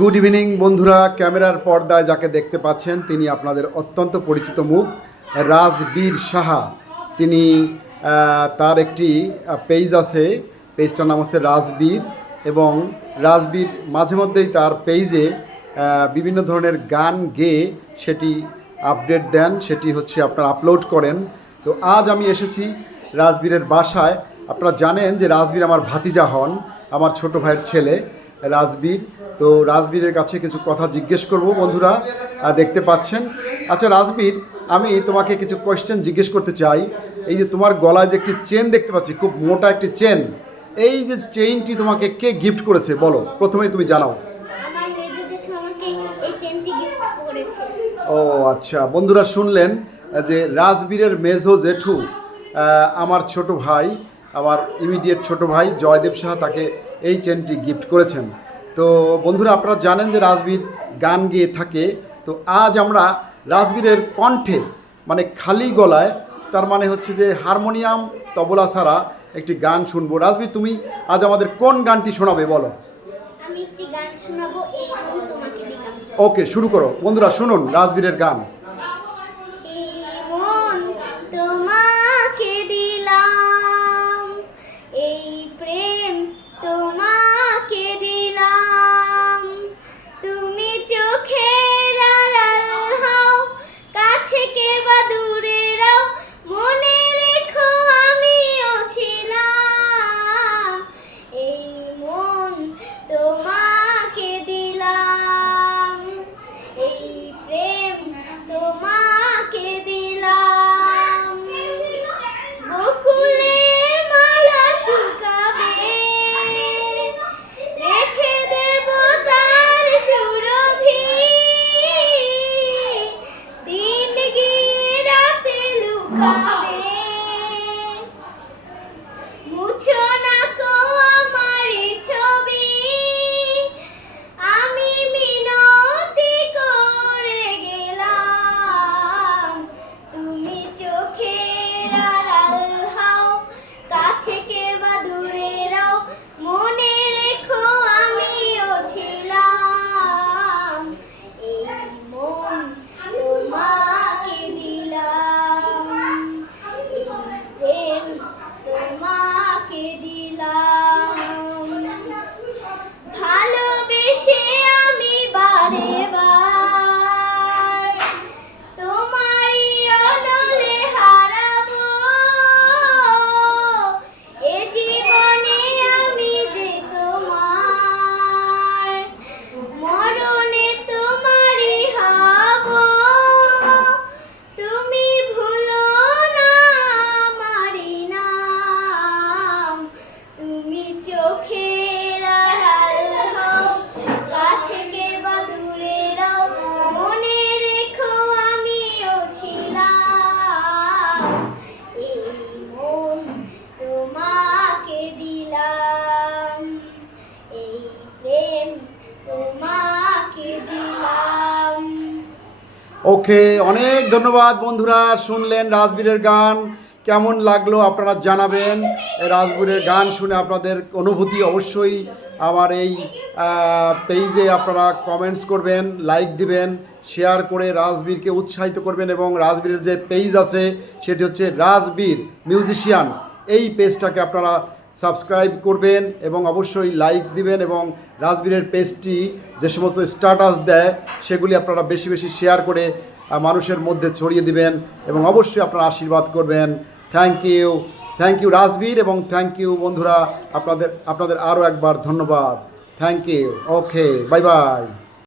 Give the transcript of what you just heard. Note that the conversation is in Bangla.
গুড ইভিনিং বন্ধুরা। ক্যামেরার পর্দায় যাকে দেখতে পাচ্ছেন, তিনি আপনাদের অত্যন্ত পরিচিত মুখ, রাজবীর সাহা। তিনি তার একটি পেজ আছে। পেজটার নাম হচ্ছে রাজবীর এবং রাজবীর মাঝে মধ্যেই তার পেজে বিভিন্ন ধরনের গান গেয়ে সেটি আপডেট দেন, সেটি হচ্ছে আপনারা আপলোড করেন। তো আজ আমি এসেছি রাজবীরের বাসায়। আপনারা জানেন যে রাজবীর আমার ভাতিজা হন, আমার ছোট ভাইয়ের ছেলে, রাজবীর। তো রাজবীরের কাছে কিছু কথা জিজ্ঞেস করব বন্ধুরা দেখতে পাচ্ছেন। আচ্ছা রাজবীর আমি তোমাকে কিছু কোয়েশ্চেন জিজ্ঞেস করতে চাই। এই যে তোমার গলায় যে একটি চেন দেখতে পাচ্ছি খুব মোটা একটি চেন এই যে চেইনটি তোমাকে কে গিফট করেছে বলো প্রথমেই তুমি জানাও। মেজো ও আচ্ছা বন্ধুরা শুনলেন যে রাজবীরের মেঝো জেঠু আমার ছোট ভাই আমার ইমিডিয়েট ছোট ভাই জয়দেব সাহা তাকে এই চেনটি গিফট করেছেন। তো বন্ধুরা আপনারা জানেন যে রাজবীর গান গেয়ে থাকে। তো আজ আমরা রাজবীরের কণ্ঠে মানে খালি গলায় তার মানে হচ্ছে যে হারমোনিয়াম তবলা ছাড়া একটি গান শুনব। রাজবীর তুমি আজ আমাদের কোন গানটি শোনাবে বলো? ওকে শুরু করো। বন্ধুরা শুনুন রাজবীরের গান। ওকে, অনেক ধন্যবাদ বন্ধুরা, শুনলেন রাজবীরের গান। কেমন লাগল আপনারা জানাবেন? রাজবীরের গান শুনে আপনাদের অনুভূতি অবশ্যই আমার এই পেজে আপনারা কমেন্টস করবেন লাইক দিবেন শেয়ার করে রাজবীরকে উৎসাহিত করবেন এবং রাজবীরের যে পেজ আছে, সেটি হচ্ছে রাজবীর মিউজিশিয়ান এই পেজটাকে আপনারা সাবস্ক্রাইব করবেন এবং অবশ্যই লাইক দিবেন এবং রাজবীরের পেজটি যে সমস্ত স্ট্যাটাস দেয়, সেগুলি আপনারা বেশি বেশি শেয়ার করে মানুষের মধ্যে ছড়িয়ে দিবেন এবং অবশ্যই আপনারা আশীর্বাদ করবেন। Thank you thank you Rajbir এবং থ্যাংক ইউ বন্ধুরা, আপনাদের আপনাদের আরও একবার ধন্যবাদ। Thank you okay bye bye